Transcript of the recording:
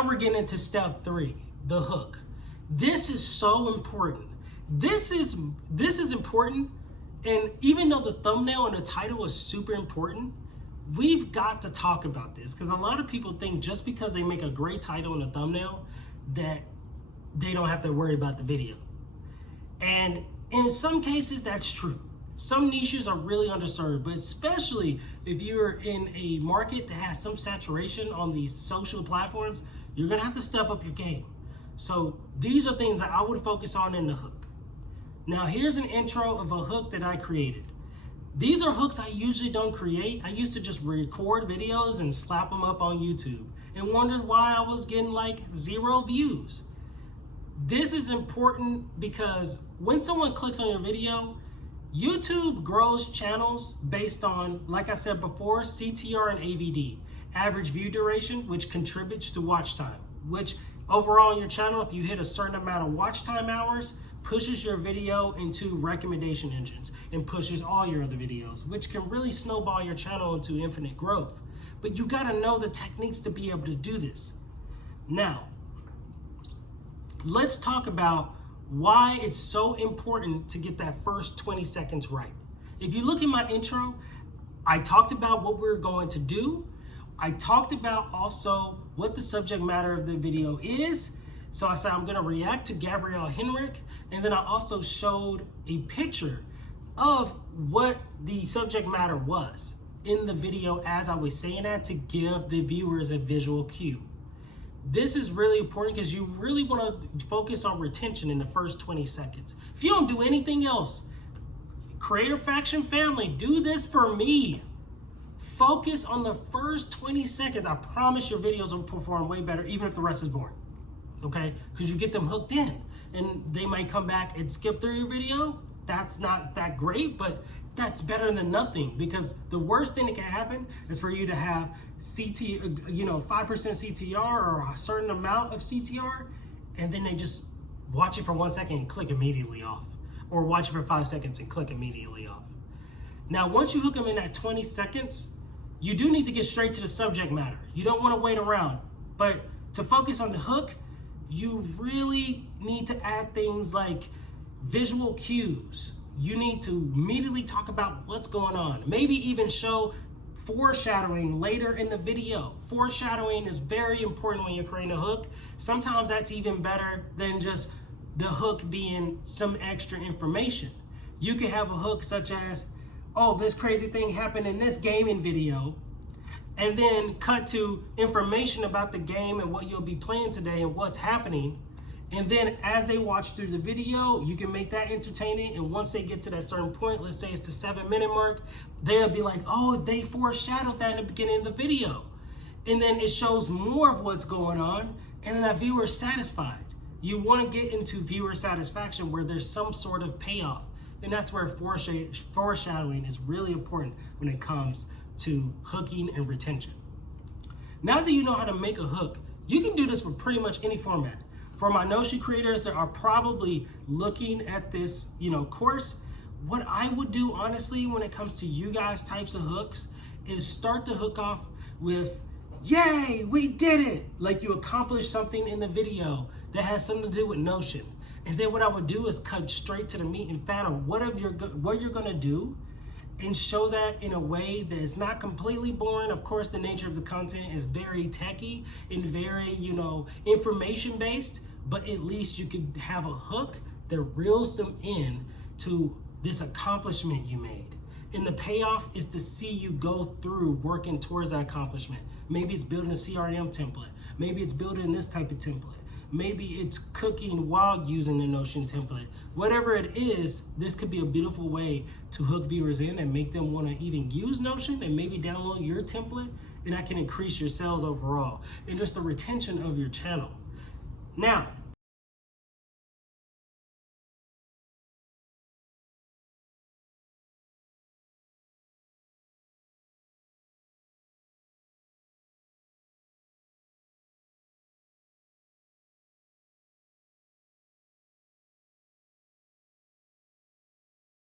Now we're getting into step 3, the hook. This is so important. This is important, and even though the thumbnail and the title is super important, we've got to talk about this because a lot of people think just because they make a great title and a thumbnail that they don't have to worry about the video. And in some cases, that's true. Some niches are really underserved, but especially if you're in a market that has some saturation on these social platforms, you're gonna have to step up your game. So these are things that I would focus on in the hook. Now here's an intro of a hook that I created. These are hooks I usually don't create. I used to just record videos and slap them up on YouTube and wondered why I was getting like 0 views. This is important because when someone clicks on your video, YouTube grows channels based on, like I said before, CTR and AVD, average view duration, which contributes to watch time, which overall on your channel, if you hit a certain amount of watch time hours, pushes your video into recommendation engines and pushes all your other videos, which can really snowball your channel into infinite growth. But you gotta know the techniques to be able to do this. Now, let's talk about why it's so important to get that first 20 seconds right. If you look at my intro, I talked about what we're going to do. I talked about also what the subject matter of the video is. So I said I'm gonna react to Gabrielle Henrik, and then I also showed a picture of what the subject matter was in the video as I was saying that to give the viewers a visual cue. This is really important because you really want to focus on retention in the first 20 seconds. If you don't do anything else, Creator Faction family, do this for me. Focus on the first 20 seconds. I promise your videos will perform way better, even if the rest is boring. Okay? Because you get them hooked in. And they might come back and skip through your video. That's not that great, but that's better than nothing, because the worst thing that can happen is for you to have 5% CTR or a certain amount of CTR, and then they just watch it for 1 second and click immediately off, or watch it for 5 seconds and click immediately off. Now, once you hook them in at 20 seconds, you do need to get straight to the subject matter. You don't want to wait around, but to focus on the hook, you really need to add things like visual cues. You need to immediately talk about what's going on. Maybe even show foreshadowing later in the video. Foreshadowing is very important when you're creating a hook. Sometimes that's even better than just the hook being some extra information. You could have a hook such as, oh, this crazy thing happened in this gaming video, and then cut to information about the game and what you'll be playing today and what's happening. And then as they watch through the video, you can make that entertaining. And once they get to that certain point, let's say it's the 7-minute mark, they'll be like, oh, they foreshadowed that in the beginning of the video. And then it shows more of what's going on, and then that viewer is satisfied. You want to get into viewer satisfaction where there's some sort of payoff. And that's where foreshadowing is really important when it comes to hooking and retention. Now that you know how to make a hook, you can do this for pretty much any format. For my Notion creators that are probably looking at this, course, what I would do honestly when it comes to you guys types of hooks is start the hook off with, yay, we did it. Like you accomplished something in the video that has something to do with Notion. And then what I would do is cut straight to the meat and fat of what you're gonna do, and show that in a way that is not completely boring. Of course, the nature of the content is very techy and very, information based, but at least you could have a hook that reels them in to this accomplishment you made. And the payoff is to see you go through working towards that accomplishment. Maybe it's building a CRM template. Maybe it's building this type of template. Maybe it's cooking while using the Notion template. Whatever it is, this could be a beautiful way to hook viewers in and make them want to even use Notion and maybe download your template, and that can increase your sales overall and just the retention of your channel. Now,